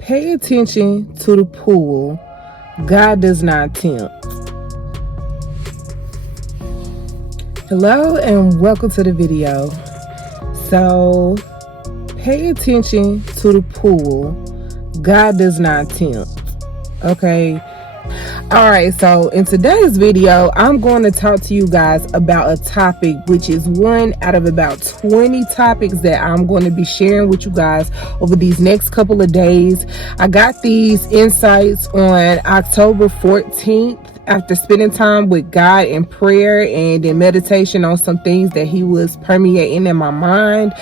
Pay attention to the pool. God does not tempt. Hello and welcome to the video. So, pay attention to the pool. God does not tempt. Okay. Alright, so in today's video, I'm going to talk to you guys about a topic which is one out of about 20 topics that I'm going to be sharing with you guys over these next couple of days. I got these insights on October 14th after spending time with God in prayer and in meditation on some things that He was permeating in my mind.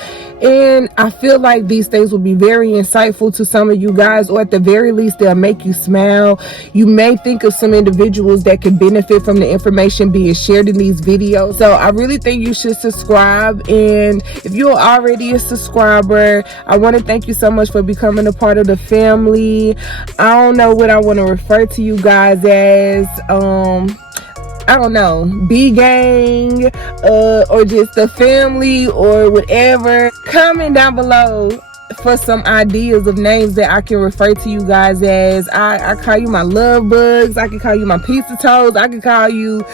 And I feel like these things will be very insightful to some of you guys, or at the very least, they'll make you smile. You may think of some individuals that could benefit from the information being shared in these videos. So I really think you should subscribe. And if you're already a subscriber, I want to thank you so much for becoming a part of the family. I don't know what I want to refer to you guys as. I don't know, B gang, or just the family or whatever. Comment down below for some ideas of names that I can refer to you guys as. I call you my love bugs. I can call you my pizza toes. I can call you,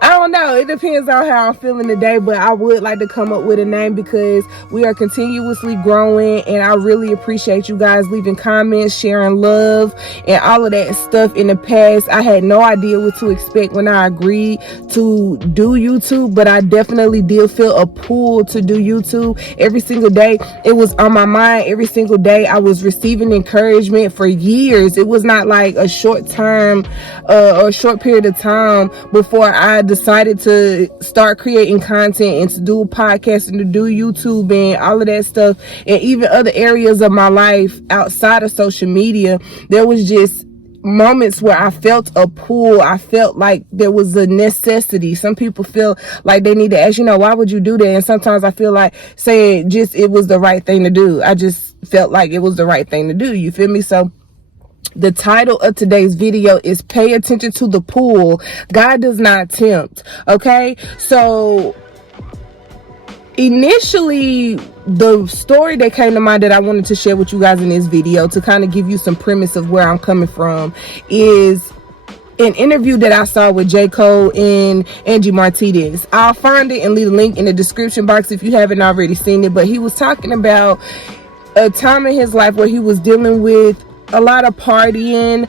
I don't know. It depends on how I'm feeling today, but I would like to come up with a name because we are continuously growing, and I really appreciate you guys leaving comments, sharing love, and all of that stuff. In the past, I had no idea what to expect when I agreed to do YouTube, but I definitely did feel a pull to do YouTube every single day. It was on my mind every single day. I was receiving encouragement for years. It was not like a short term or a short period of time before I decided to start creating content and to do a podcast and to do YouTube and all of that stuff, and even other areas of my life outside of social media. There was just moments where I felt a pull. I felt like there was a necessity. Some people feel like they need to ask, why would you do that? And sometimes I feel like saying just it was the right thing to do. I just felt like it was the right thing to do. You feel me? So the title of today's video is Pay Attention to the Pool. God does not tempt. Okay? So initially, the story that came to mind that I wanted to share with you guys in this video to kind of give you some premise of where I'm coming from is an interview that I saw with J. Cole and Angie Martinez. I'll find it and leave a link in the description box if you haven't already seen it. But he was talking about a time in his life where he was dealing with a lot of partying.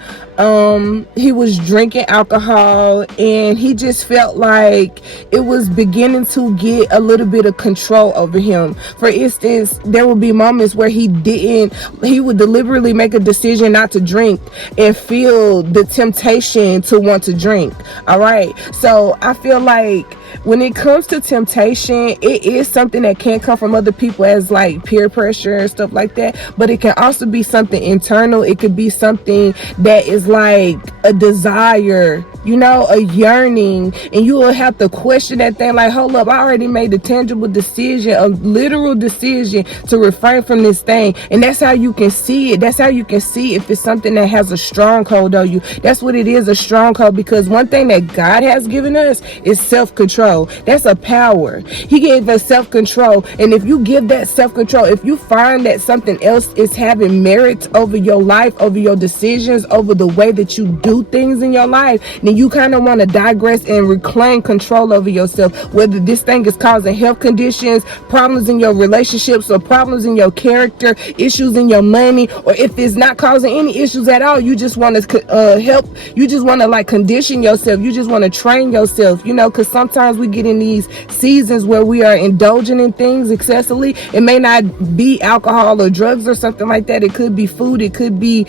He was drinking alcohol, and he just felt like it was beginning to get a little bit of control over him. For instance, there would be moments where he would deliberately make a decision not to drink and feel the temptation to want to drink. All right. So I feel like when it comes to temptation, it is something that can come from other people as like peer pressure and stuff like that, but it can also be something internal. It could be something that is like a desire, a yearning, and you will have to question that thing like, hold up, I already made a tangible decision, a literal decision to refrain from this thing. And that's how you can see it. That's how you can see if it's something that has a stronghold on you. That's what it is, a stronghold, because one thing that God has given us is self-control. That's a power. He gave us self-control, and if you give that self-control, if you find that something else is having merit over your life, over your decisions, over the way that you do things in your life, then you kind of want to digress and reclaim control over yourself. Whether this thing is causing health conditions, problems in your relationships, or problems in your character, issues in your money, or if it's not causing any issues at all, you just want to help. You just want to like condition yourself. You just want to train yourself, because sometimes we get in these seasons where we are indulging in things excessively. It may not be alcohol or drugs or something like that. It could be food. It could be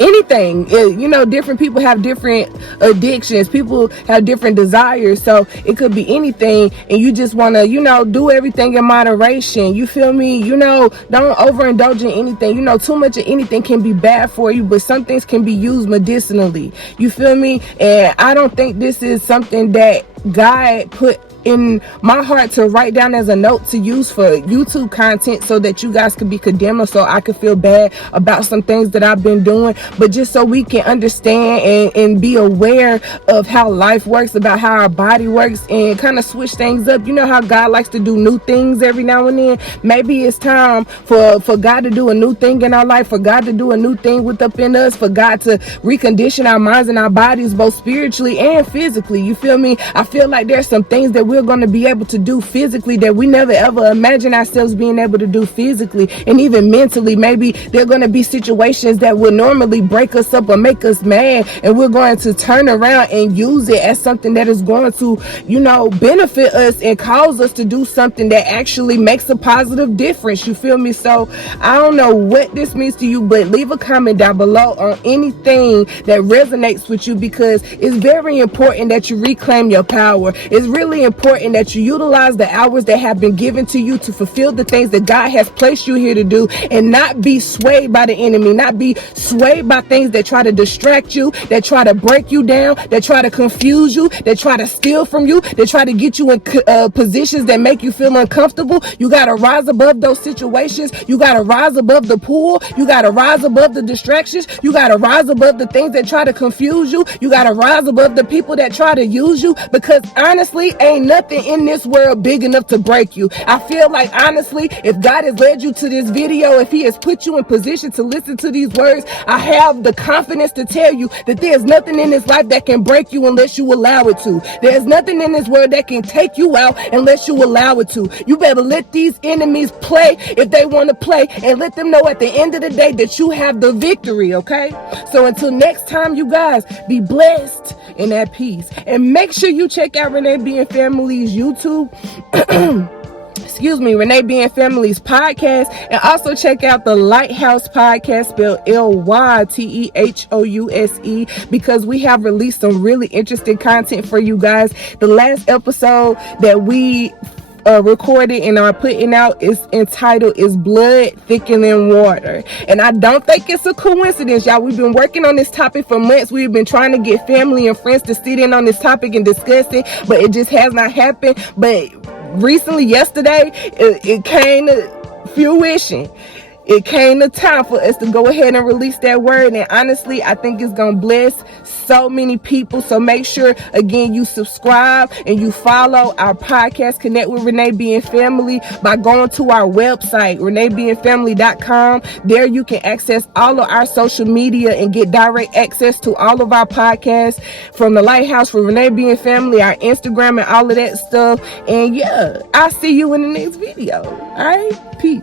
anything. Different people have different addictions. People have different desires. So it could be anything, and you just want to, do everything in moderation. You feel me? Don't overindulge in anything. Too much of anything can be bad for you, but some things can be used medicinally. You feel me? And I don't think this is something that God put in my heart to write down as a note to use for YouTube content, so that you guys could be condemned, or so I could feel bad about some things that I've been doing, but just so we can understand and be aware of how life works, about how our body works, and kind of switch things up. You know how God likes to do new things every now and then? Maybe it's time for God to do a new thing in our life, for God to do a new thing within us, for God to recondition our minds and our bodies, both spiritually and physically. You feel me? I feel like there's some things that we're going to be able to do physically that we never ever imagined ourselves being able to do physically, and even mentally. Maybe there are going to be situations that will normally break us up or make us mad, and we're going to turn around and use it as something that is going to, you know, benefit us and cause us to do something that actually makes a positive difference. You feel me? So I don't know what this means to you, but leave a comment down below on anything that resonates with you, because it's very important that you reclaim your power. It's really important that you utilize the hours that have been given to you to fulfill the things that God has placed you here to do, and not be swayed by the enemy, not be swayed by things that try to distract you, that try to break you down, that try to confuse you, that try to steal from you, that try to get you in positions that make you feel uncomfortable. You got to rise above those situations. You got to rise above the pool. You got to rise above the distractions. You got to rise above the things that try to confuse you. You got to rise above the people that try to use you, because honestly, ain't nothing in this world big enough to break you. I feel like, honestly, if God has led you to this video, if he has put you in position to listen to these words, I have the confidence to tell you that there's nothing in this life that can break you unless you allow it to. There's nothing in this world that can take you out unless you allow it to. You better let these enemies play if they want to play, and let them know at the end of the day that you have the victory, okay? So until next time, you guys, be blessed and at peace. And make sure you check out Renee B and Family's YouTube. Excuse me, Renee B and Family's podcast, and also check out the Lighthouse podcast, spelled Lythehouse, because we have released some really interesting content for you guys. The last episode that we recorded and are putting out is entitled "Is Blood Thicker Than Water?" And I don't think it's a coincidence, y'all. We've been working on this topic for months. We've been trying to get family and friends to sit in on this topic and discuss it, but it just has not happened. But recently, yesterday, it came to fruition. It came to time for us to go ahead and release that word, and honestly, I think it's gonna bless so many people. So make sure, again, you subscribe and you follow our podcast, Connect with Renee B and Family, by going to our website, reneebeandfamily.com. There you can access all of our social media and get direct access to all of our podcasts from the Lighthouse, for Renee B and Family, our Instagram, and all of that stuff. And yeah, I'll see you in the next video. All right, peace.